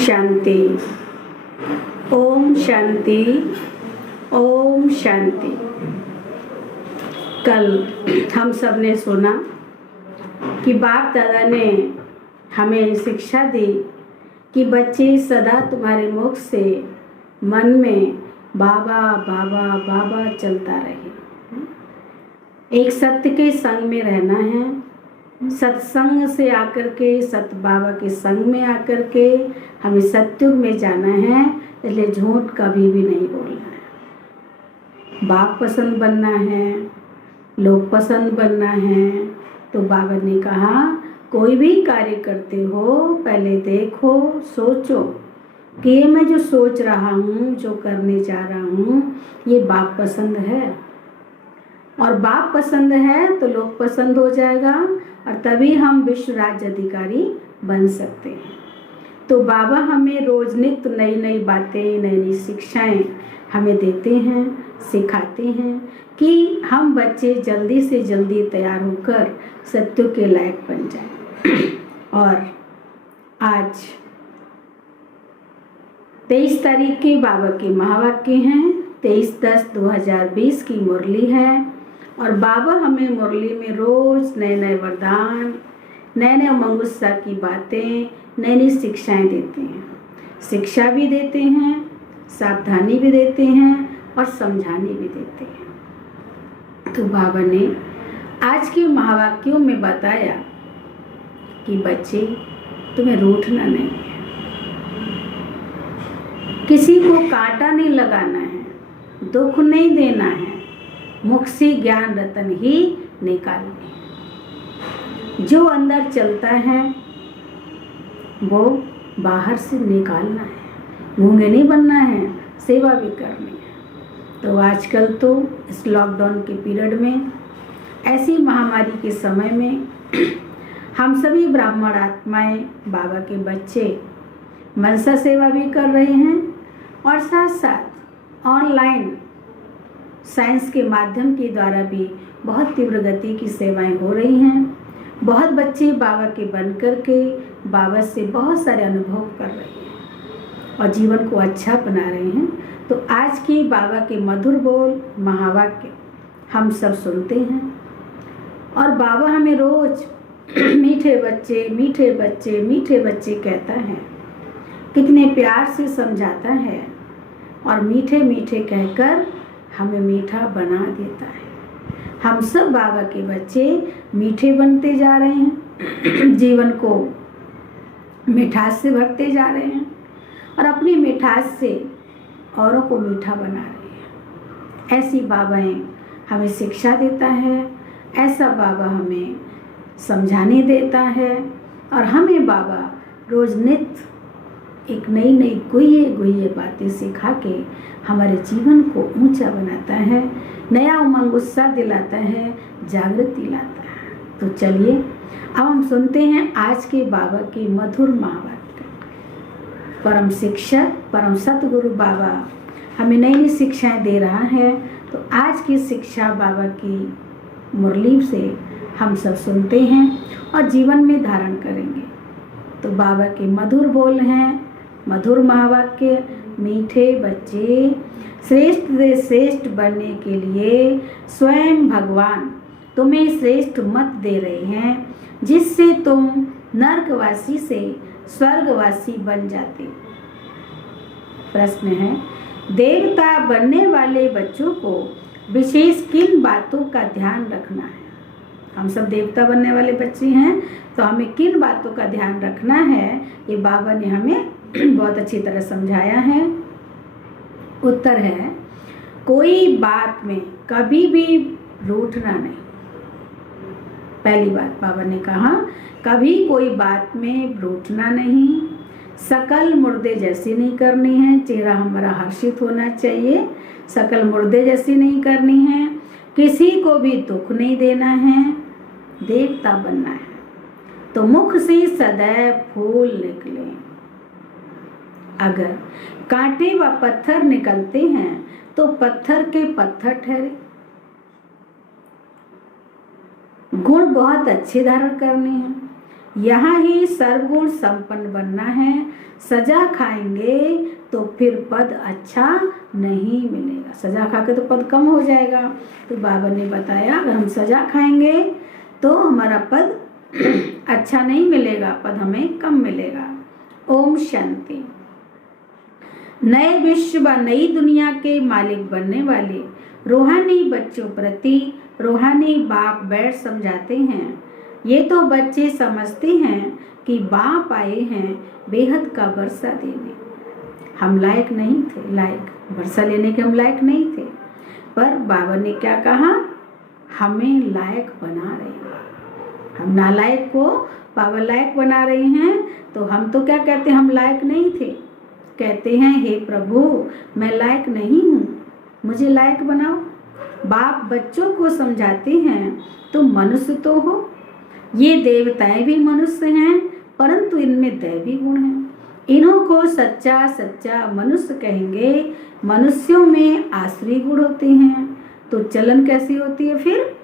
शांति। ओम शांति। ओम शांति। कल हम सब ने सुना कि बाप दादा ने हमें शिक्षा दी कि बच्चे सदा तुम्हारे मुख से मन में बाबा बाबा बाबा चलता रहे। एक सत्य के संग में रहना है, सत्संग से आकर के सत बाबा के संग में आकर के हमें सत्युग में जाना है। इसलिए झूठ कभी भी नहीं बोलना है। बाप पसंद बनना है, लोग पसंद बनना है। तो बाबा ने कहा कोई भी कार्य करते हो पहले देखो, सोचो कि ये मैं जो सोच रहा हूँ, जो करने जा रहा हूँ, ये बाप पसंद है। और बाप पसंद है तो लोग पसंद हो जाएगा और तभी हम विश्व राज्य अधिकारी बन सकते हैं। तो बाबा हमें रोज नित्य नई नई बातें, नई नई शिक्षाएं हमें देते हैं, सिखाते हैं कि हम बच्चे जल्दी से जल्दी तैयार होकर सत्य के लायक बन जाएं। और आज 23 तारीख के बाबा के महावाक्य हैं। 23/10/2020 की मुरली है और बाबा हमें मुरली में रोज नए नए वरदान, नए नए उमंग उत्साह की बातें, नई नई शिक्षाएं देते हैं। शिक्षा भी देते हैं, सावधानी भी देते हैं और समझाने भी देते हैं। तो बाबा ने आज के महावाक्यों में बताया कि बच्चे तुम्हें रूठना नहीं है, किसी को कांटा नहीं लगाना है, दुख नहीं देना है, मुख से ज्ञान रतन ही निकालने। जो अंदर चलता है वो बाहर से निकालना है, गूंगे नहीं बनना है, सेवा भी करनी है। तो आजकल तो इस लॉकडाउन के पीरियड में, ऐसी महामारी के समय में हम सभी ब्राह्मण आत्माएं, बाबा के बच्चे मनसा सेवा भी कर रहे हैं और साथ साथ ऑनलाइन साइंस के माध्यम के द्वारा भी बहुत तीव्र गति की सेवाएं हो रही हैं। बहुत बच्चे बाबा के बन कर के बाबा से बहुत सारे अनुभव कर रहे हैं और जीवन को अच्छा बना रहे हैं। तो आज के बाबा के मधुर बोल महावाक्य हम सब सुनते हैं और बाबा हमें रोज मीठे बच्चे मीठे बच्चे मीठे बच्चे कहता है, कितने प्यार से समझाता है और मीठे मीठे कहकर हमें मीठा बना देता है। हम सब बाबा के बच्चे मीठे बनते जा रहे हैं, जीवन को मिठास से भरते जा रहे हैं और अपनी मिठास से औरों को मीठा बना रहे हैं। ऐसी बाबाएं हमें शिक्षा देता है, ऐसा बाबा हमें समझाने देता है और हमें बाबा रोज नित्य एक नई नई गुह्य बातें सिखा के हमारे जीवन को ऊंचा बनाता है, नया उमंग उत्साह दिलाता है, जागृति लाता है। तो चलिए अब हम सुनते हैं आज के बाबा के मधुर महावाक्य। परम शिक्षक, परम सतगुरु बाबा हमें नई नई शिक्षाएं दे रहा है। तो आज की शिक्षा बाबा की मुरली से हम सब सुनते हैं और जीवन में धारण करेंगे। तो बाबा के मधुर बोल हैं, मधुर महावाक्य। मीठे बच्चे, श्रेष्ठ से श्रेष्ठ बनने के लिए स्वयं भगवान तुम्हें श्रेष्ठ मत दे रहे हैं, जिससे तुम नरकवासी से स्वर्गवासी बन जाते। प्रश्न है, देवता बनने वाले बच्चों को विशेष किन बातों का ध्यान रखना है? हम सब देवता बनने वाले बच्चे हैं तो हमें किन बातों का ध्यान रखना है, ये बाबा ने हमें बहुत अच्छी तरह समझाया है। उत्तर है, कोई बात में कभी भी रूठना नहीं। पहली बात बाबा ने कहा, कभी कोई बात में रूठना नहीं। शकल मुर्दे जैसी नहीं करनी है, चेहरा हमारा हर्षित होना चाहिए, शकल मुर्दे जैसी नहीं करनी है, किसी को भी दुख नहीं देना है, देवता बनना है। तो मुख से सदैव फूल निकले। अगर कांटे व पत्थर निकलते हैं तो पत्थर के पत्थर ठहरे। गुण बहुत अच्छे धारण करने हैं, यहाँ ही सर्वगुण संपन्न बनना है। सजा खाएंगे तो फिर पद अच्छा नहीं मिलेगा। सजा खा के तो पद कम हो जाएगा। तो बाबा ने बताया अगर हम सजा खाएंगे तो हमारा पद अच्छा नहीं मिलेगा, पद हमें कम मिलेगा। ओम शांति। नए विश्व व नई दुनिया के मालिक बनने वाले रूहानी बच्चों प्रति रूहानी बाप बैठ समझाते हैं। ये तो बच्चे समझते हैं कि बाप आए हैं बेहद का वर्षा देने। हम लायक नहीं थे, लायक वर्षा लेने के हम लायक नहीं थे, पर बाबा ने क्या कहा, हमें लायक बना रहे हैं। हम नालायक को बाबा लायक बना रहे हैं। तो हम तो क्या कहते हैं, हम लायक नहीं थे। कहते हैं हे प्रभु मैं लायक नहीं हूँ, मुझे लायक बनाओ। बाप बच्चों को समझाते हैं तुम मनुष्य तो हो, ये देवताएं भी मनुष्य हैं परंतु इनमें दैवी गुण हैं। इन्हों को सच्चा सच्चा मनुष्य कहेंगे। मनुष्यों में आसुरी गुण होते हैं तो चलन कैसी होती है, फिर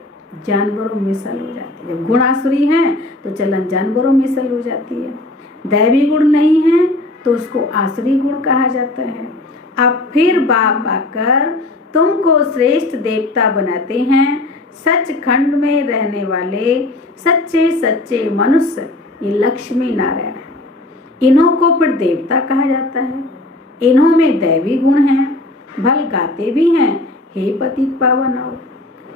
जानवरों में सल हो जाती है। जब गुण आसुरी हैं तो चलन जानवरों में सल हो जाती है। दैवी गुण नहीं है तो उसको आसुरी गुण कहा जाता है। अब फिर बाप आकर तुमको श्रेष्ठ देवता बनाते हैं। सचखंड में रहने वाले सच्चे सच्चे मनुष्य ये लक्ष्मी नारायण है। इन्हों को फिर देवता कहा जाता है। इन्हों में दैवी गुण हैं, भल गाते भी हैं हे पतित पावन आओ।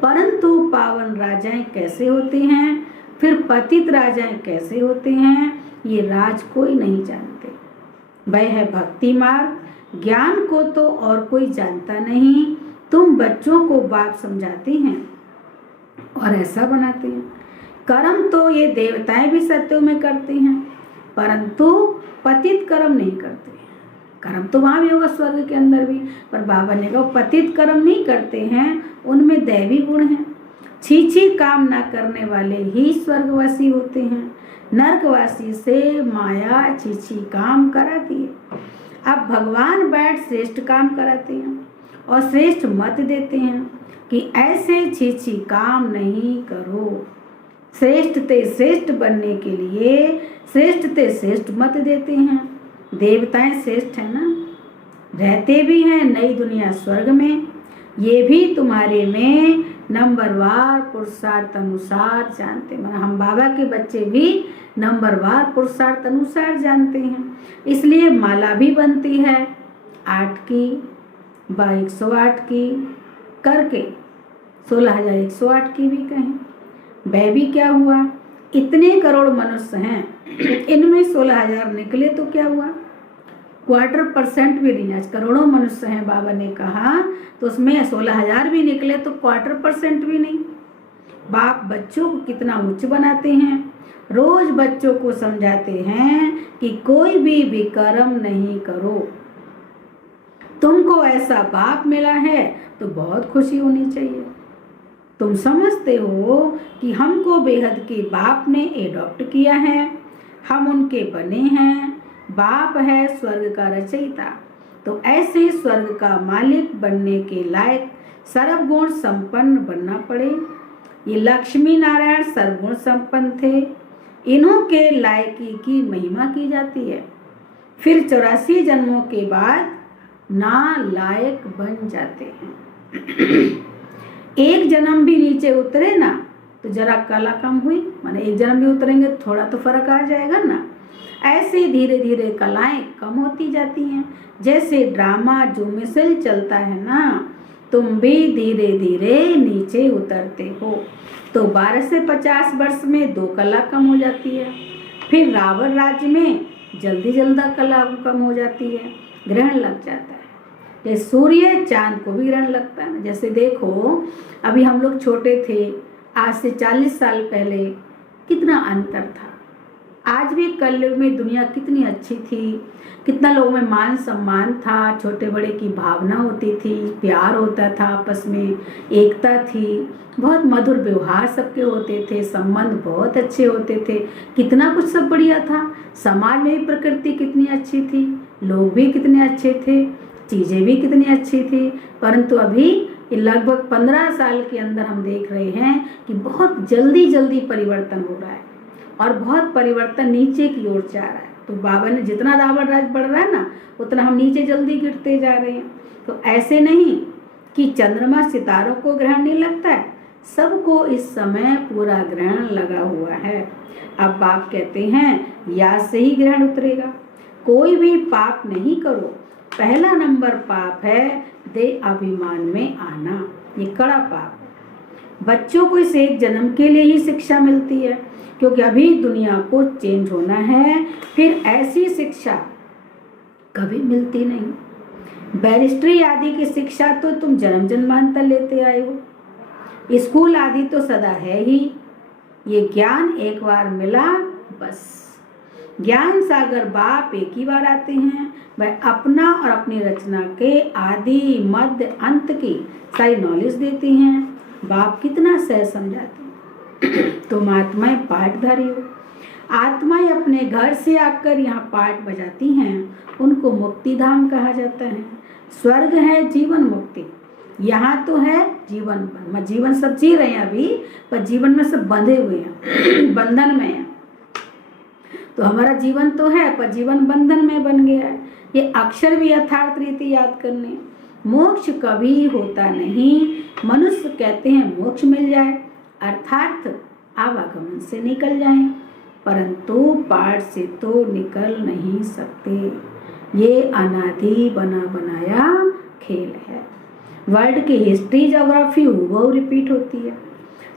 परंतु पावन राजाएं कैसे होते हैं, फिर पतित राजाएं कैसे होते हैं, ये राज कोई नहीं जानते। वह है भक्ति मार्ग, ज्ञान को तो और कोई जानता नहीं। तुम बच्चों को बाप समझाते हैं और ऐसा बनाते हैं। कर्म तो ये देवताएं भी सत्यों में करते हैं परंतु पतित कर्म नहीं करते। कर्म तो वहाँ भी होगा स्वर्ग के अंदर भी, पर बाबा ने कहा पतित कर्म नहीं करते हैं, उनमें दैवी गुण हैं। छीछी काम ना करने वाले ही स्वर्गवासी होते हैं। नरकवासी से माया छीछी काम कराती है। अब भगवान बैठ श्रेष्ठ काम कराते हैं और श्रेष्ठ मत देते हैं कि ऐसे छीछी काम नहीं करो। श्रेष्ठ ते श्रेष्ठ बनने के लिए श्रेष्ठ ते श्रेष्ठ मत देते हैं। देवताएं श्रेष्ठ है ना, रहते भी हैं नई दुनिया स्वर्ग में। ये भी तुम्हारे में नंबरवार पुरुषार्थ अनुसार जानते हैं। हम बाबा के बच्चे भी नंबरवार पुरुषार्थ अनुसार जानते हैं, इसलिए माला भी बनती है 8 की व 108 की करके 16,108 की भी कहें। वह भी क्या हुआ, इतने करोड़ मनुष्य हैं, इनमें 16,000 निकले तो क्या हुआ, 1/4% भी नहीं। आज करोड़ों मनुष्य हैं बाबा ने कहा, तो उसमें 16,000 भी निकले तो 1/4% भी नहीं। बाप बच्चों को कितना उच्च बनाते हैं। रोज बच्चों को समझाते हैं कि कोई भी विकर्म नहीं करो। तुमको ऐसा बाप मिला है तो बहुत खुशी होनी चाहिए। तुम समझते हो कि हमको बेहद के बाप ने एडॉप्ट किया है, हम उनके बने हैं। बाप है स्वर्ग का रचयिता, तो ऐसे स्वर्ग का मालिक बनने के लायक सर्वगुण संपन्न बनना पड़े। ये लक्ष्मी नारायण सर्वगुण संपन्न थे, इन्हों के लायकी की महिमा की जाती है। फिर 84 जन्मों के बाद ना लायक बन जाते हैं। एक जन्म भी नीचे उतरे ना तो जरा कला कम हुई, माने एक जन्म भी उतरेंगे तो थोड़ा तो फर्क आ जाएगा ना। ऐसे धीरे धीरे कलाएं कम होती जाती हैं। जैसे ड्रामा जो मिसल चलता है ना, तुम भी धीरे धीरे नीचे उतरते हो। तो 12 से 50 वर्ष में 2 कला कम हो जाती है। फिर रावण राज्य में जल्दी कला कम हो जाती है, ग्रहण लग जाता है। जैसे सूर्य चांद को भी ग्रहण लगता है ना। जैसे देखो अभी हम लोग छोटे थे, आज से 40 साल पहले कितना अंतर था। आज भी कलयुग में दुनिया कितनी अच्छी थी, कितना लोगों में मान सम्मान था, छोटे बड़े की भावना होती थी, प्यार होता था, आपस में एकता थी, बहुत मधुर व्यवहार सबके होते थे, संबंध बहुत अच्छे होते थे, कितना कुछ सब बढ़िया था। समाज में भी प्रकृति कितनी अच्छी थी, लोग भी कितने अच्छे थे, चीज़ें भी कितनी अच्छी थी। परंतु अभी लगभग 15 साल के अंदर हम देख रहे हैं कि बहुत जल्दी परिवर्तन हो रहा है। और बहुत परिवर्तन नीचे की ओर जा रहा है। तो बाबा ने जितना रावण राज बढ़ रहा है ना, उतना हम नीचे जल्दी गिरते जा रहे हैं। तो ऐसे नहीं कि चंद्रमा सितारों को ग्रहण नहीं लगता है, सबको इस समय पूरा ग्रहण लगा हुआ है। अब बाप कहते हैं याद से ही ग्रहण उतरेगा। कोई भी पाप नहीं करो। पहला नंबर पाप है दे अभिमान में आना, ये कड़ा पाप है। बच्चों को इस एक जन्म के लिए ही शिक्षा मिलती है, क्योंकि अभी दुनिया को चेंज होना है, फिर ऐसी शिक्षा कभी मिलती नहीं। बैरिस्ट्री आदि की शिक्षा तो तुम जन्म जन्मांतर लेते आए हो, स्कूल आदि तो सदा है ही। ये ज्ञान एक बार मिला बस। ज्ञान सागर बाप एक ही बार आते हैं, वह अपना और अपनी रचना के आदि मध्य अंत की सारी नॉलेज देते हैं। बाप कितना सहज समझाते हैं। तुम आत्माएं पाठधारी हो। आत्माएं अपने घर से आकर यहाँ पाठ बजाती हैं, उनको मुक्ति धाम कहा जाता है। स्वर्ग है जीवन मुक्ति, यहाँ तो है जीवन। जीवन सब जी रहे हैं अभी, पर जीवन में सब बंधे हुए हैं, बंधन में है। तो हमारा जीवन तो है, पर जीवन बंधन में बन गया है। ये अक्षर भी यथार्थ रीति याद करने। मोक्ष कभी होता नहीं। मनुष्य कहते हैं मोक्ष मिल जाए, अर्थात आवागमन से निकल जाएं, परंतु पाठ से तो निकल नहीं सकते। ये अनादि बना बनाया खेल है। वर्ल्ड की हिस्ट्री ज्योग्राफी हूबहू रिपीट होती है।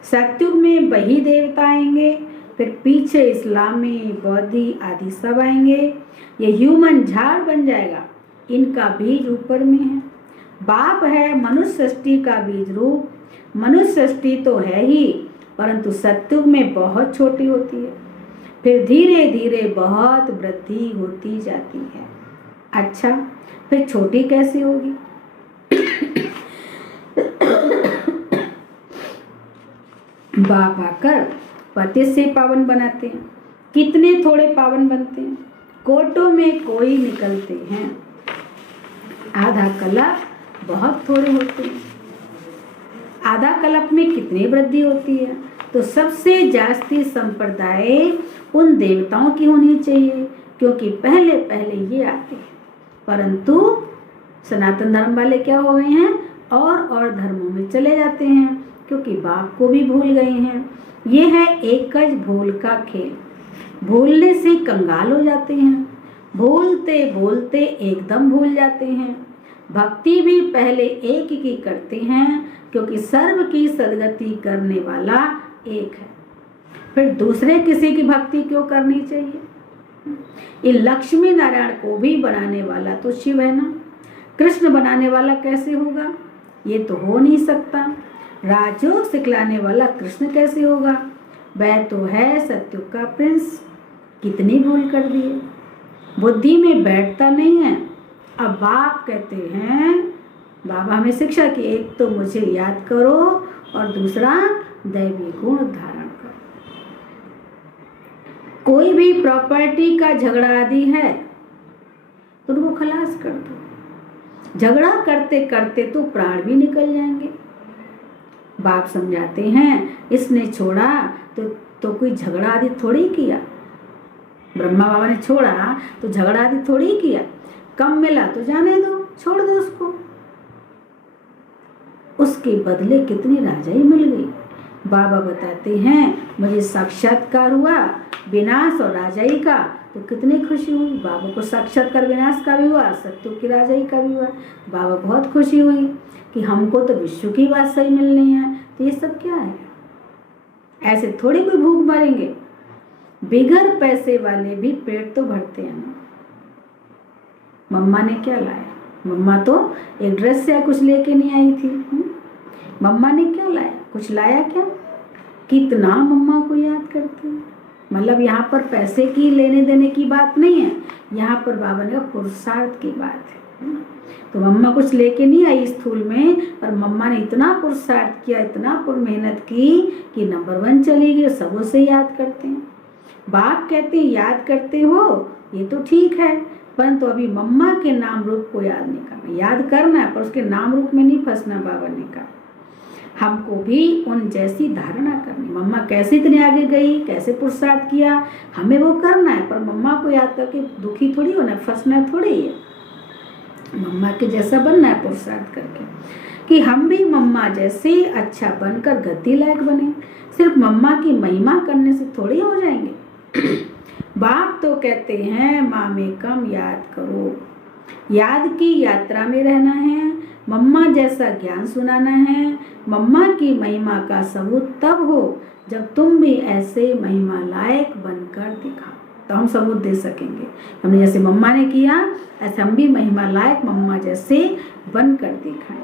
सतयुग में वही देवता आएंगे, फिर पीछे इस्लामी बौद्धी आदि सब आएंगे। ये ह्यूमन झाड़ बन जाएगा, इनका बीज ऊपर में है। बाप है मनुष्य सृष्टि का बीज रूप। मनुष्य सृष्टि तो है ही, परंतु सतयुग में बहुत छोटी होती है, फिर धीरे धीरे बहुत वृद्धि होती जाती है। अच्छा, फिर छोटी कैसे होगी? बाप आकर पति से पावन बनाते हैं। कितने थोड़े पावन बनते हैं, कोटों में कोई निकलते हैं। आधा कलप बहुत थोड़े होते हैं। आधा कल्प में कितनी वृद्धि होती है? तो सबसे जास्ती संप्रदाय उन देवताओं की होनी चाहिए, क्योंकि पहले पहले ये आते हैं। परंतु सनातन धर्म वाले क्या हो गए हैं, और धर्मों में चले जाते हैं, क्योंकि बाप को भी भूल गए हैं। ये है एक गज भूल का खेल। भूलने से कंगाल हो जाते हैं, भूलते भूलते एकदम भूल जाते हैं। भक्ति भी पहले एक ही करते हैं, क्योंकि सर्व की सदगति करने वाला एक है। फिर दूसरे किसी की भक्ति क्यों करनी चाहिए? ये लक्ष्मी नारायण को भी बनाने वाला तो शिव है ना, कृष्ण बनाने वाला कैसे होगा? ये तो हो नहीं सकता। राजयोग सिखलाने वाला कृष्ण कैसे होगा? वह तो है सत्युग का प्रिंस। कितनी भूल कर दिए, बुद्धि में बैठता नहीं है। अब बाप कहते हैं, बाबा हमें शिक्षा की, एक तो मुझे याद करो और दूसरा दैवी गुण धारण करो। कोई भी प्रॉपर्टी का झगड़ा आदि है तो उनको खलास कर दो। झगड़ा करते करते तो प्राण भी निकल जाएंगे। बाप समझाते हैं, इसने छोड़ा तो कोई झगड़ा आदि थोड़ी किया। ब्रह्मा बाबा ने छोड़ा तो झगड़ा आदि थोड़ी किया। कम मिला तो जाने दो, छोड़ दो उसको। उसके बदले कितनी राजाई मिल गई। बाबा बताते हैं, मुझे साक्षात्कार हुआ विनाश और राजाई का, तो कितनी खुशी हुई। बाबा को साक्षात्कार विनाश का भी हुआ, सत्युग की राजाई का भी हुआ। बाबा बहुत खुशी हुई कि हमको तो विश्व की बात सही मिलनी है। तो ये सब क्या है? ऐसे थोड़ी कोई भूख मरेंगे। बिगर पैसे वाले भी पेट तो भरते हैं ना। मम्मा ने क्या लाया? मम्मा तो एक ड्रेस से कुछ लेके नहीं आई थी। मम्मा ने क्या लाया? कुछ लाया क्या? कितना मम्मा को याद करते हैं। मतलब यहाँ पर पैसे की लेने देने की बात नहीं है, यहाँ पर बाबा ने पुरुषार्थ की बात है। तो मम्मा कुछ लेके नहीं आई स्थूल में, पर मम्मा ने इतना पुरुषार्थ किया, इतना मेहनत की कि नंबर 1 चली गई। सब उसे याद करते हैं। बाप कहते हैं याद करते हो, ये तो ठीक है, परंतु अभी मम्मा के नाम रूप को याद नहीं करना। याद करना है, पर उसके नाम रूप में नहीं फंसना। बाबा ने कहा हमको भी उन जैसी धारणा करनी। मम्मा कैसे इतने आगे गई, कैसे पुरुषार्थ किया, हमें वो करना है। पर मम्मा को याद करके दुखी थोड़ी होना, फंसना थोड़ी है। मम्मा के जैसा बनना है पुरुषार्थ करके, कि हम भी मम्मा जैसे अच्छा बनकर गद्दी लायक बने। सिर्फ मम्मा की महिमा करने से थोड़ी हो जाएंगे। बाप तो कहते हैं माँ में कम याद करो, याद की यात्रा में रहना है, मम्मा जैसा ज्ञान सुनाना है। मम्मा की महिमा का सबूत तब हो जब तुम भी ऐसे महिमा लायक बनकर दिखाओ, तो हम सबूत दे सकेंगे। हमने जैसे मम्मा ने किया ऐसे हम भी महिमा लायक मम्मा जैसे बनकर दिखाएं,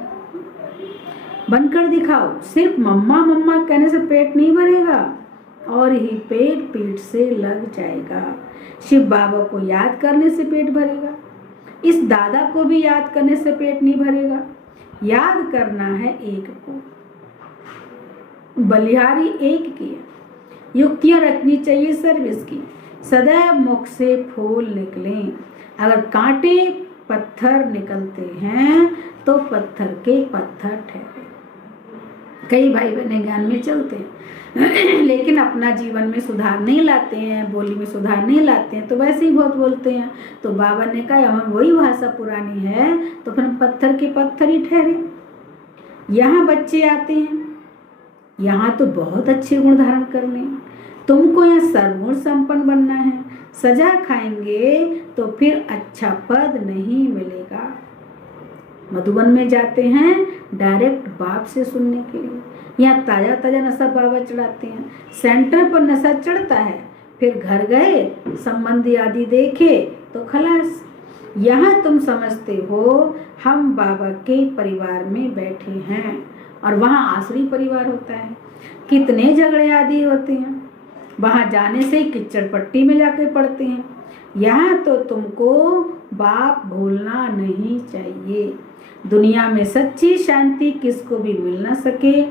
बनकर दिखाओ। सिर्फ मम्मा मम्मा कहने से पेट नहीं भरेगा, और ही पेट पीठ से लग जाएगा। शिव बाबा को याद करने से पेट भरेगा, इस दादा को भी याद करने से पेट नहीं भरेगा। याद करना है एक को, बलिहारी एक की, युक्तियां रखनी चाहिए सर्विस की। सदैव मुख से फूल निकलें, अगर कांटे पत्थर निकलते हैं तो पत्थर के पत्थर ठहरे। कई भाई बहने ज्ञान में चलते हैं लेकिन अपना जीवन में सुधार नहीं लाते हैं, बोली में सुधार नहीं लाते हैं, तो वैसे ही बहुत बोलते हैं। तो बाबा ने कहा हम वही भाषा पुरानी है, तो फिर पत्थर के पत्थर ही ठहरे। यहाँ बच्चे आते हैं, यहाँ तो बहुत अच्छे गुण धारण करने, तुमको यहाँ सर्वगुण संपन्न बनना है। सजा खाएंगे तो फिर अच्छा पद नहीं मिलेगा। मधुबन में जाते हैं डायरेक्ट बाप से सुनने के लिए, यहाँ ताज़ा ताज़ा नशा बाबा चढ़ाते हैं। सेंटर पर नशा चढ़ता है, फिर घर गए संबंधी आदि देखे तो खलास। यहाँ तुम समझते हो हम बाबा के परिवार में बैठे हैं, और वहाँ आसुरी परिवार होता है, कितने झगड़े आदि होते हैं। वहाँ जाने से ही किच्चड़ पट्टी में जाके पड़ते हैं। यहाँ तो तुमको बाप भूलना नहीं चाहिए। दुनिया में सच्ची शांति किसको भी मिल ना सके,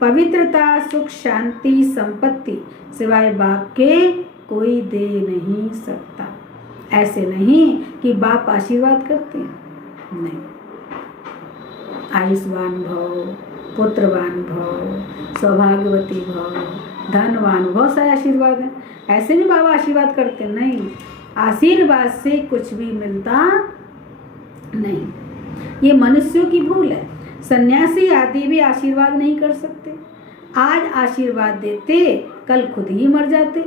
पवित्रता सुख शांति संपत्ति सिवाय बाप के कोई दे नहीं सकता। ऐसे नहीं कि बाप आशीर्वाद करते हैं, नहीं। आयुष्मान भव, पुत्रवान भव, सौभाग्यवती भव, धनवान, बहुत सारे आशीर्वाद हैं। ऐसे नहीं बाबा आशीर्वाद करते, नहीं। आशीर्वाद से कुछ भी मिलता नहीं, ये मनुष्यों की भूल है। सन्यासी आदि भी आशीर्वाद नहीं कर सकते। आज आशीर्वाद देते कल खुद ही मर जाते।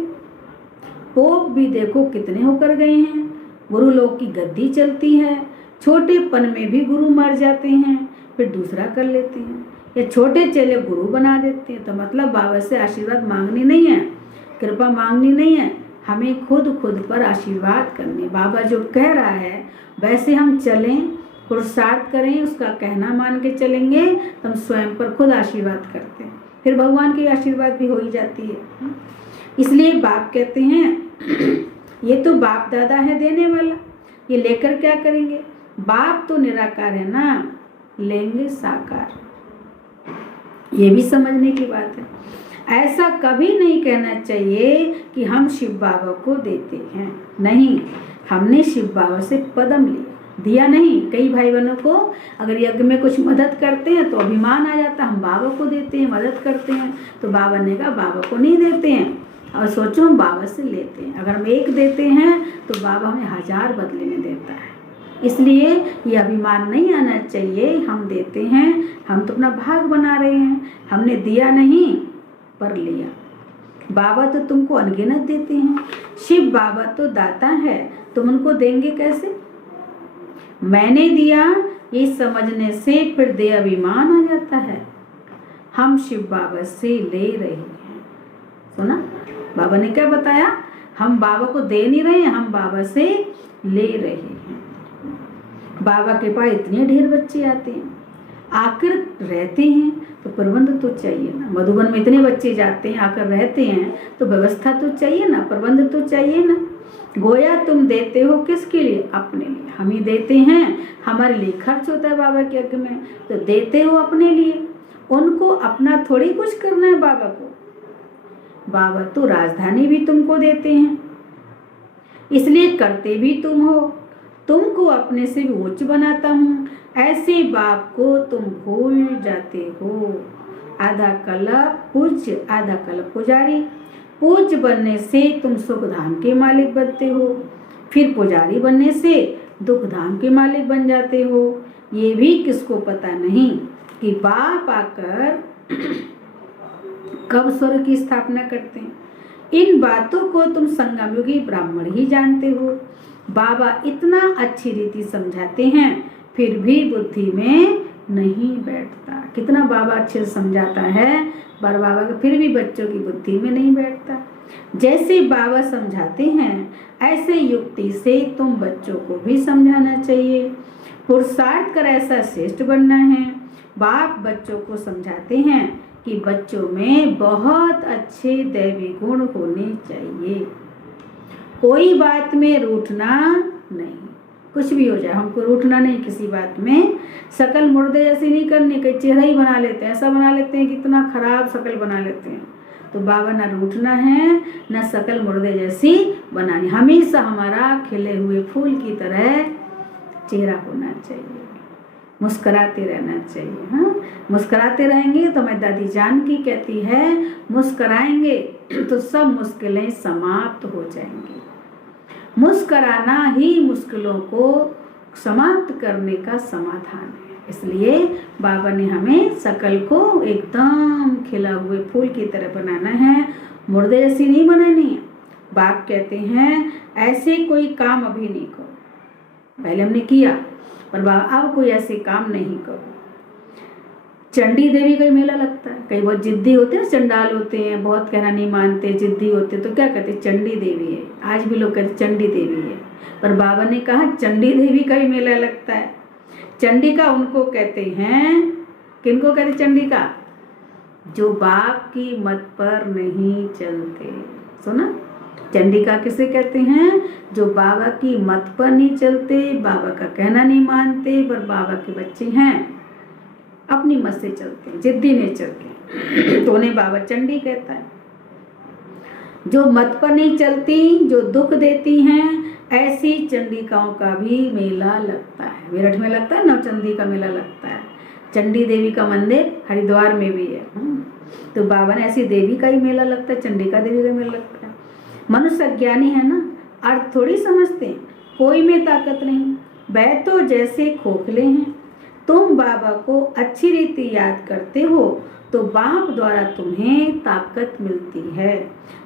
पोप भी देखो कितने होकर गए हैं, गुरु लोग की गद्दी चलती है। छोटेपन में भी गुरु मर जाते हैं, फिर दूसरा कर लेते हैं। ये छोटे चेले गुरु बना देते हैं। तो मतलब बाबा से आशीर्वाद मांगनी नहीं है, कृपा मांगनी नहीं है, हमें खुद पर आशीर्वाद करने। बाबा जो कह रहा है वैसे हम चलें, पुरुषार्थ करें, उसका कहना मान के चलेंगे तो हम स्वयं पर खुद आशीर्वाद करते हैं, फिर भगवान की आशीर्वाद भी हो ही जाती है। इसलिए बाप कहते हैं ये तो बाप दादा है देने वाला, ये लेकर क्या करेंगे। बाप तो निराकार है ना, लेंगे साकार। ये भी समझने की बात है। ऐसा कभी नहीं कहना चाहिए कि हम शिव बाबा को देते हैं, नहीं। हमने शिव बाबा से पदम दिया नहीं। कई भाई बहनों को अगर यज्ञ में कुछ मदद करते हैं तो अभिमान आ जाता, हम बाबा को देते हैं, मदद करते हैं। तो बाबा ने कहा बाबा को नहीं देते हैं, और सोचो हम बाबा से लेते हैं। अगर हम एक देते हैं तो बाबा हमें 1000 बदले में देता है। इसलिए ये अभिमान नहीं आना चाहिए, हम देते हैं, हम तो अपना भाग बना रहे हैं। हमने दिया नहीं पर लिया। बाबा तो तुमको अनगिनत देते हैं, शिव बाबा तो दाता है, तुम उनको देंगे कैसे। मैंने दिया ये समझने से फिर दे अभिमान आ जाता है। हम शिव बाबा से ले रहे हैं। सुना बाबा ने क्या बताया, हम बाबा को दे नहीं रहे हैं, हम बाबा से ले रहे हैं। बाबा के पास इतने ढेर बच्चे आते हैं, आकर रहते हैं, तो प्रबंध तो चाहिए ना। मधुबन में इतने बच्चे जाते हैं, आकर रहते हैं, तो व्यवस्था तो चाहिए ना, प्रबंध तो चाहिए ना। गोया तुम देते हो किसके लिए, अपने लिए। हम ही देते हैं, हमारे लिए खर्च होता है बाबा के यज्ञ में, तो देते हो अपने लिए। उनको अपना थोड़ी कुछ करना है बाबा को। बाबा तो राजधानी भी तुमको देते हैं, इसलिए करते भी तुम हो। तुमको अपने से भी उच्च बनाता हूँ, ऐसे बाप को तुम भूल जाते हो। आधा कल्प पूज्य, आधा कल्प पुजारी। पूज्य बनने से तुम सुख धाम के मालिक बनते हो, फिर पुजारी बनने से दुख धाम के मालिक बन जाते हो। ये भी किसको पता नहीं कि बाप आकर कब स्वर्ग की स्थापना करते हैं। इन बातों को तुम संगम युगी ब्राह्मण ही जानते हो। बाबा इतना अच्छी रीति समझाते हैं, फिर भी बुद्धि में नहीं बैठता। कितना बाबा अच्छे से समझाता है, पर बाबा का फिर भी बच्चों की बुद्धि में नहीं बैठता। जैसे बाबा समझाते हैं, ऐसे युक्ति से तुम बच्चों को भी समझाना चाहिए। पुरुषार्थ कर ऐसा श्रेष्ठ बनना है। बाप बच्चों को समझाते हैं कि बच्चों में बहुत अच्छे दैवी गुण होने चाहिए। कोई बात में रूठना नहीं, कुछ भी हो जाए हमको रूठना नहीं किसी बात में। शकल मुर्दे जैसी नहीं करनी, कई चेहरा ही बना लेते हैं, ऐसा बना लेते हैं कि इतना खराब शकल बना लेते हैं। तो बाबा ना रूठना है, ना शकल मुर्दे जैसी बनानी। हमेशा हमारा खिले हुए फूल की तरह चेहरा होना चाहिए, मुस्कुराते रहना चाहिए। हाँ, मुस्कुराते रहेंगे तो हमारी दादी जानकी कहती है, मुस्कुराएंगे तो सब मुश्किलें समाप्त हो जाएंगी। मुस्कुराना ही मुश्किलों को समाप्त करने का समाधान है। इसलिए बाबा ने हमें शकल को एकदम खिला हुए फूल की तरह बनाना है, मुर्दे जैसी नहीं बनानी है। बाप कहते हैं ऐसे कोई काम अभी नहीं करो, पहले हमने किया पर बाबा अब कोई ऐसे काम नहीं करो। चंडी देवी का मेला लगता है, कई बहुत जिद्दी होते हैं, चंडाल होते हैं, बहुत कहना नहीं मानते, जिद्दी होते, तो क्या कहते हैं चंडी देवी है। आज भी लोग कहते चंडी देवी है, पर बाबा ने कहा चंडी देवी का ही मेला लगता है। चंडी का उनको कहते हैं, किनको कहते चंडी का, जो बाप की मत पर नहीं चलते। सुना, चंडिका किसे कहते हैं, जो बाबा की मत पर नहीं चलते, बाबा का कहना नहीं मानते, पर बाबा के बच्चे हैं, अपनी मत से चलते हैं, जिद्दी नेचर के, तो उन्हें बाबा चंडी कहता है। जो मत पर नहीं चलती, जो दुख देती हैं, ऐसी चंडिकाओं का भी मेला लगता है। मेरठ में लगता है, नवचंदी का मेला लगता है। चंडी देवी का मंदिर हरिद्वार में भी है। तो बाबा ने ऐसी देवी का ही मेला लगता है, चंडिका देवी का मेला लगता है। मनुष्य अज्ञानी है ना, अर्थ थोड़ी समझते, कोई में ताकत नहीं, वह तो जैसे खोखले हैं। तुम बाबा को अच्छी रीति याद करते हो तो बाप द्वारा तुम्हें ताकत मिलती है,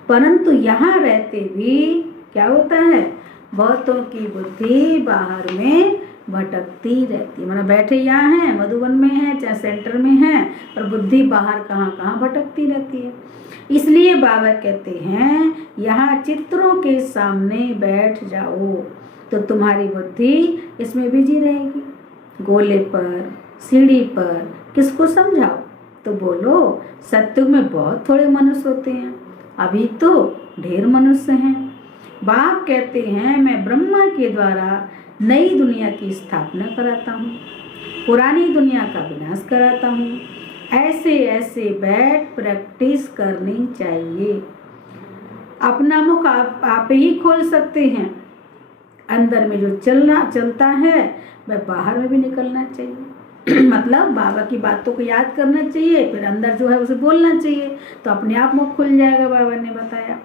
परंतु यहाँ रहते भी क्या होता है, बहुतों की बुद्धि बाहर में भटकती रहती। माना बैठे यहाँ हैं, मधुबन में हैं, चाहे सेंटर में हैं, पर बुद्धि बाहर कहाँ कहाँ भटकती रहती है। इसलिए बाबा कहते हैं यहाँ चित्रों के सामने बैठ जाओ तो तुम्हारी बुद्धि इसमें बिजी रहेगी। गोले पर, सीढ़ी पर किसको समझाओ तो बोलो सत्युग में बहुत थोड़े मनुष्य होते हैं, अभी तो ढेर मनुष्य हैं। बाप कहते हैं मैं ब्रह्मा के द्वारा नई दुनिया की स्थापना कराता हूँ, पुरानी दुनिया का विनाश कराता हूँ। ऐसे ऐसे बैठ प्रैक्टिस करनी चाहिए। अपना मुख आप ही खोल सकते हैं। अंदर में जो चलता है वह बाहर में भी निकलना चाहिए। मतलब बाबा की बातों को याद करना चाहिए, फिर अंदर जो है उसे बोलना चाहिए, तो अपने आप मुख खुल जाएगा, बाबा ने बताया।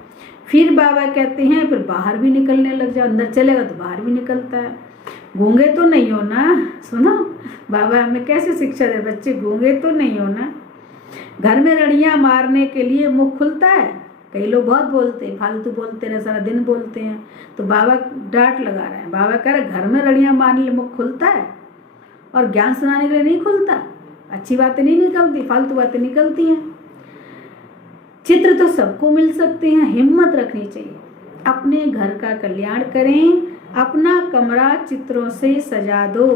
फिर बाबा कहते हैं फिर बाहर भी निकलने लग जाओ, अंदर चलेगा तो बाहर भी निकलता है। गूंगे तो नहीं हो ना, सुनो बाबा हमें कैसे शिक्षा दे, बच्चे गूंगे तो नहीं हो ना। घर में रड़ियाँ मारने के लिए मुख खुलता है, कई लोग बहुत बोलते हैं, फालतू बोलते हैं, सारा दिन बोलते हैं, तो बाबा डांट लगा रहे हैं। बाबा कह रहे घर में रड़ियाँ मारने के लिए मुख खुलता है और ज्ञान सुनाने के लिए नहीं खुलता। अच्छी बातें नहीं निकलती, फालतू बातें निकलती हैं। चित्र तो सबको मिल सकते हैं, हिम्मत रखनी चाहिए। अपने घर का कल्याण करें, अपना कमरा चित्रों से सजा दो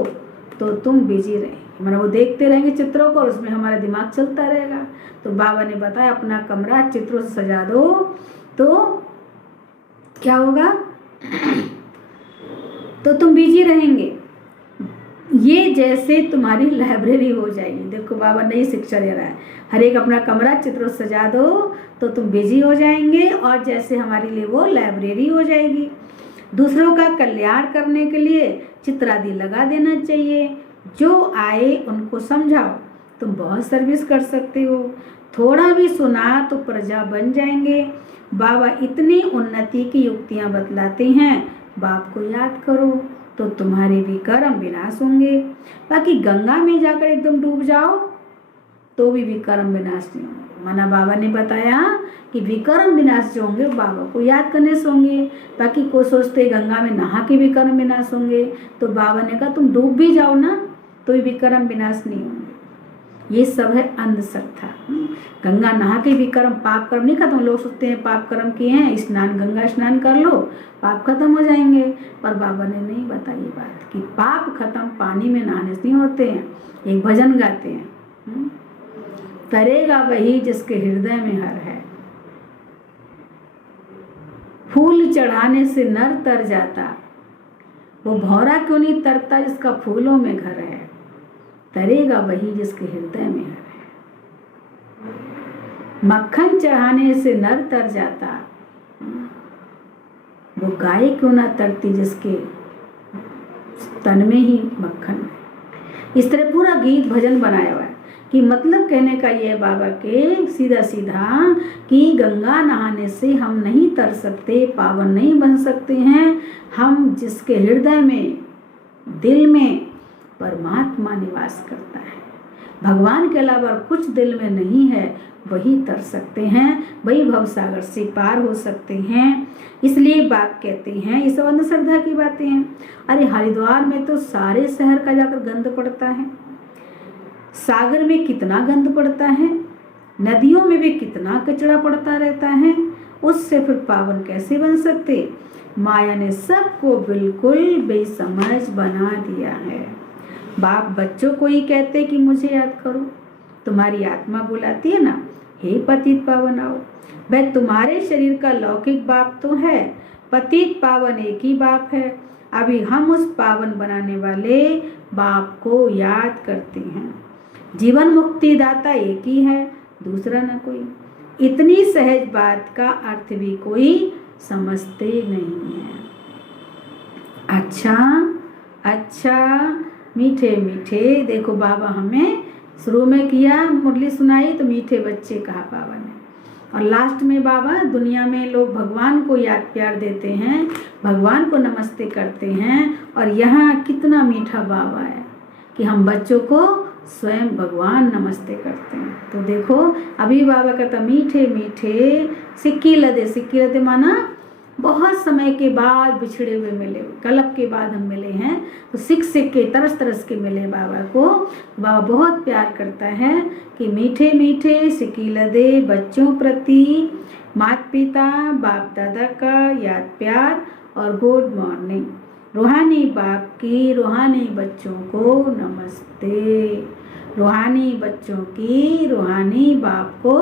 तो तुम बिजी रहेंगे। मतलब वो देखते रहेंगे चित्रों को और उसमें हमारा दिमाग चलता रहेगा। तो बाबा ने बताया अपना कमरा चित्रों से सजा दो तो क्या होगा, तो तुम बिजी रहेंगे। ये जैसे तुम्हारी लाइब्रेरी हो जाएगी। देखो बाबा नई शिक्षा दे रहा है, हर एक अपना कमरा चित्रों से सजा दो तो तुम बिजी हो जाएंगे और जैसे हमारे लिए वो लाइब्रेरी हो जाएगी। दूसरों का कल्याण करने के लिए चित्र आदि लगा देना चाहिए। जो आए उनको समझाओ तुम बहुत सर्विस कर सकते हो, थोड़ा भी सुना तो प्रजा बन जाएंगे। बाबा इतनी उन्नति की युक्तियाँ बतलाते हैं, बाप को याद करो तो तुम्हारे भी कर्म विनाश होंगे। बाकी गंगा में जाकर एकदम डूब जाओ तो भी विकर्म विनाश नहीं होंगे। माना बाबा ने बताया कि विकर्म विनाश जो होंगे बाबा को याद करने से होंगे। बाकी को सोचते गंगा में नहा के विकर्म विनाश होंगे, तो बाबा ने कहा तुम डूब भी जाओ ना तो भी विकर्म विनाश नहीं होंगे। ये सब है अंधश्रद्धा। गंगा नहा के विकर्म, पाप कर्म नहीं खत्म। लोग सोचते हैं पाप कर्म किए हैं, स्नान, गंगा स्नान कर लो पाप खत्म हो जाएंगे, पर बाबा ने नहीं बताई ये बात कि पाप खत्म पानी में नहाने से नहीं होते हैं। एक भजन गाते हैं, तरेगा वही जिसके हृदय में हर है, फूल चढ़ाने से नर तर जाता, वो भौरा क्यों नहीं तरता जिसका फूलों में घर है, तरेगा वही जिसके हृदय में हर है। मक्खन चढ़ाने से नर तर जाता, वो गाय क्यों ना तरती जिसके तन में ही मक्खन है। इस तरह पूरा गीत भजन बनाया हुआ है कि मतलब कहने का ये बाबा के सीधा सीधा कि गंगा नहाने से हम नहीं तर सकते, पावन नहीं बन सकते हैं। हम जिसके हृदय में, दिल में परमात्मा निवास करता है, भगवान के अलावा कुछ दिल में नहीं है, वही तर सकते हैं, वही भवसागर से पार हो सकते हैं। इसलिए बाप कहते हैं, ये सब अंधश्रद्धा की बातें हैं। अरे हरिद्वार में तो सारे शहर का जाकर गंद पड़ता है, सागर में कितना गंद पड़ता है, नदियों में भी कितना कचरा पड़ता रहता है, उससे फिर पावन कैसे बन सकते। माया ने सबको बिल्कुल बेसमझ बना दिया है। बाप बच्चों को ही कहते कि मुझे याद करो, तुम्हारी आत्मा बुलाती है ना, हे पतित पावन आओ। वह तुम्हारे शरीर का लौकिक बाप तो है, पतित पावन एक ही बाप है। अभी हम उस पावन बनाने वाले बाप को याद करते हैं। जीवन मुक्ति दाता एक ही है, दूसरा ना कोई। इतनी सहज बात का अर्थ भी कोई समझते नहीं है। अच्छा मीठे मीठे, देखो बाबा हमें शुरू में किया मुरली सुनाई तो मीठे बच्चे कहा बाबा ने, और लास्ट में बाबा दुनिया में लोग भगवान को याद प्यार देते हैं, भगवान को नमस्ते करते हैं, और यहाँ कितना मीठा बाबा है कि हम बच्चों को स्वयं भगवान नमस्ते करते हैं। तो देखो अभी बाबा कहता मीठे मीठे सिक्की लदे माना बहुत समय के बाद बिछड़े हुए मिले, कलप के बाद हम मिले हैं, तो सिक के तरस के मिले बाबा को। बाबा बहुत प्यार करता है कि मीठे मीठे सिक्की लदे बच्चों प्रति माता पिता बाप दादा का याद प्यार और गुड मॉर्निंग। रूहानी बाप की रूहानी बच्चों को नमस्ते, रूहानी बच्चों की रूहानी बाप को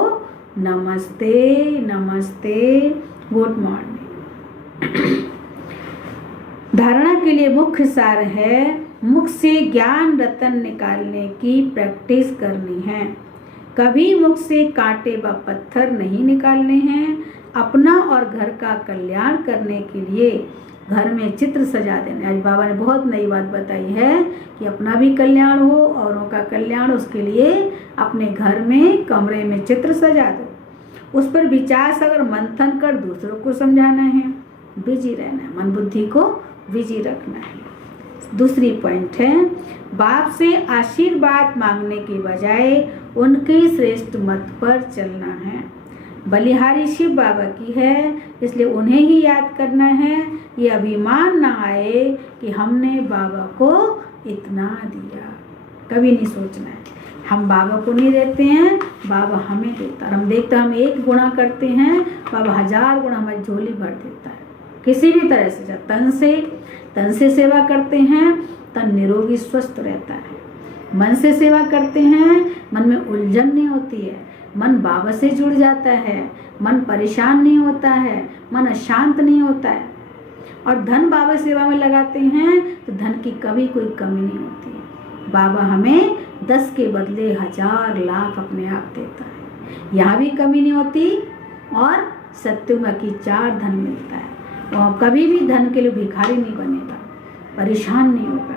नमस्ते नमस्ते, गुड मॉर्निंग। धारणा के लिए मुख्य सार है, मुख से ज्ञान रतन निकालने की प्रैक्टिस करनी है। कभी मुख से कांटे व पत्थर नहीं निकालने हैं। अपना और घर का कल्याण करने के लिए घर में चित्र सजा देने। आज बाबा ने बहुत नई बात बताई है कि अपना भी कल्याण हो, औरों का कल्याण, उसके लिए अपने घर में कमरे में चित्र सजा दो, उस पर विचार सागर मंथन कर दूसरों को समझाना है, बिजी रहना है, मन बुद्धि को बिजी रखना है। दूसरी पॉइंट है, बाप से आशीर्वाद मांगने की बजाय उनके श्रेष्ठ मत पर चलना है। बलिहारी शिव बाबा की है, इसलिए उन्हें ही याद करना है। ये अभिमान ना आए कि हमने बाबा को इतना दिया, कभी नहीं सोचना है। हम बाबा को नहीं देते हैं, बाबा हमें देता है। हम देखते हम एक गुणा करते हैं, बाबा 1000 गुणा हमारी झोली भर देता है। किसी भी तरह से, जब तन से सेवा करते हैं, तन निरोगी स्वस्थ रहता है। मन से सेवा करते हैं, मन में उलझन नहीं होती है, मन बाबा से जुड़ जाता है, मन परेशान नहीं होता है, मन अशांत नहीं होता है। और धन बाबा सेवा में लगाते हैं तो धन की कभी कोई कमी नहीं होती है। बाबा हमें 10 के बदले 1000 लाख अपने आप देता है, यहाँ भी कमी नहीं होती। और सत्युग की 4 धन मिलता है, वह कभी भी धन के लिए भिखारी नहीं बनेगा, परेशान नहीं होगा।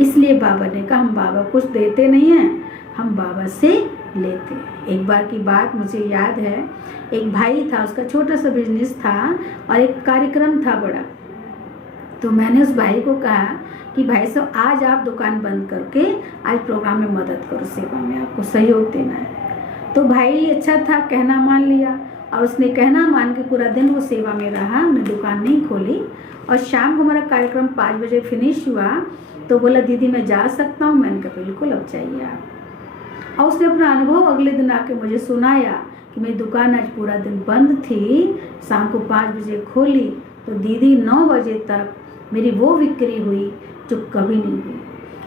इसलिए बाबा ने कहा हम बाबा कुछ देते नहीं हैं, हम बाबा से लेते हैं। एक बार की बात मुझे याद है, एक भाई था, उसका छोटा सा बिजनेस था और एक कार्यक्रम था बड़ा। तो मैंने उस भाई को कहा कि भाई साहब आज आप दुकान बंद करके आज प्रोग्राम में मदद करो, सेवा में आपको सहयोग देना है। तो भाई अच्छा था, कहना मान लिया और उसने कहना मान के पूरा दिन वो सेवा में रहा, हमने दुकान नहीं खोली। और शाम को हमारा कार्यक्रम 5 बजे फिनिश हुआ तो बोला दीदी मैं जा सकता हूँ। मैंने कहा बिल्कुल अब चाहिए आप। और उसने अपना अनुभव अगले दिन आके मुझे सुनाया कि मेरी दुकान आज पूरा दिन बंद थी, शाम को 5 बजे खोली तो दीदी 9 बजे तक मेरी वो बिक्री हुई जो कभी नहीं हुई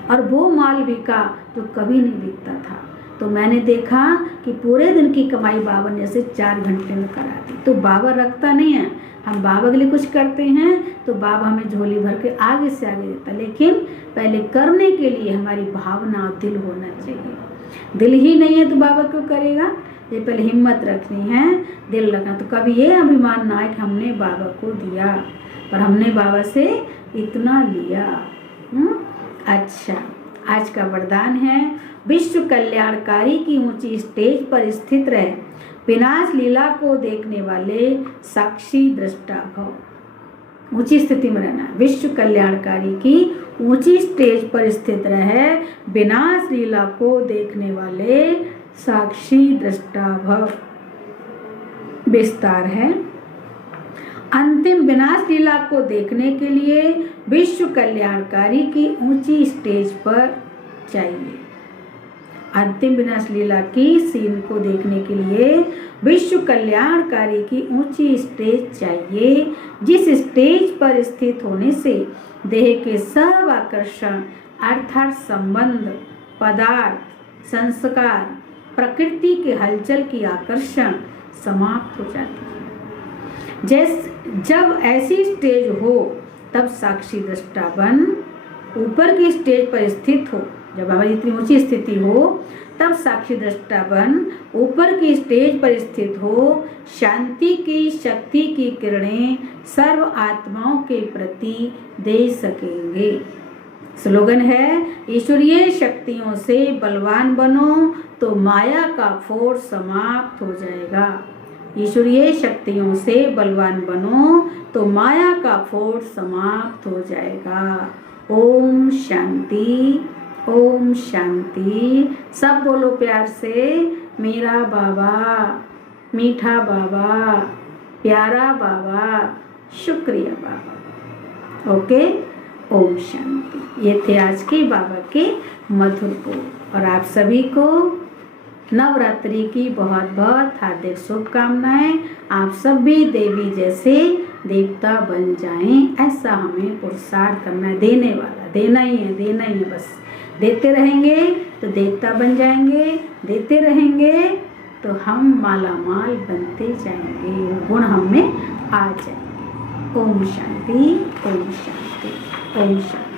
और वो माल बिका जो कभी नहीं बिकता था। तो मैंने देखा कि पूरे दिन की कमाई बाबा ने जैसे 4 घंटे में करा दी। तो बाबा रखता नहीं है, हम बाबा के लिए कुछ करते हैं तो बाबा हमें झोली भर के आगे से आगे देता, लेकिन पहले करने के लिए हमारी भावना और दिल होना चाहिए। दिल ही नहीं है तो बाबा क्यों करेगा? ये पहले हिम्मत रखनी है, दिल रखना। तो कभी ये अभिमान ना है कि हमने बाबा को दिया, पर हमने बाबा से इतना लिया। अच्छा, आज का वरदान है विश्व कल्याणकारी की ऊंची स्टेज पर स्थित रहे, विनाश लीला को देखने वाले साक्षी दृष्टा भव। ऊंची स्थिति में रहना, विश्व कल्याणकारी की ऊंची स्टेज पर स्थित रहे, विनाश लीला को देखने वाले साक्षी दृष्टा भव। विस्तार है, अंतिम विनाश लीला को देखने के लिए विश्व कल्याणकारी की ऊंची स्टेज पर चाहिए। अंतिम विनाश लीला की सीन को देखने के लिए विश्व कल्याणकारी की ऊंची स्टेज चाहिए, जिस स्टेज पर स्थित होने से देह के सब आकर्षण अर्थात संबंध, पदार्थ, संस्कार, प्रकृति के हलचल की आकर्षण समाप्त हो जाती है। जब ऐसी स्टेज हो तब साक्षी दृष्टा बन ऊपर की स्टेज पर स्थित हो। जब हमारी इतनी ऊंची स्थिति हो तब साक्षी दृष्टा बन ऊपर की स्टेज पर स्थित हो। शांति की शक्ति की किरणें सर्व आत्माओं के प्रति दे सकेंगे। स्लोगन है, ईश्वरीय शक्तियों से बलवान बनो तो माया का फोर्स समाप्त हो जाएगा। ईश्वरीय शक्तियों से बलवान बनो तो माया का फोर्स समाप्त हो जाएगा। ओम शांति, ओम शांति। सब बोलो प्यार से, मेरा बाबा, मीठा बाबा, प्यारा बाबा, शुक्रिया बाबा। ओके, ओम शांति। ये थे आज के बाबा के मधुर बोल और आप सभी को नवरात्रि की बहुत बहुत हार्दिक शुभकामनाएं। आप सब भी देवी जैसे देवता बन जाएं, ऐसा हमें पुरुषार्थ करना है। देने वाला देना ही है, देना ही है। बस देते रहेंगे तो देवता बन जाएंगे, देते रहेंगे तो हम माला माल बनते जाएंगे, गुण हम में आ जाएंगे। ओम शांति, ओम शांति, ओम शांति।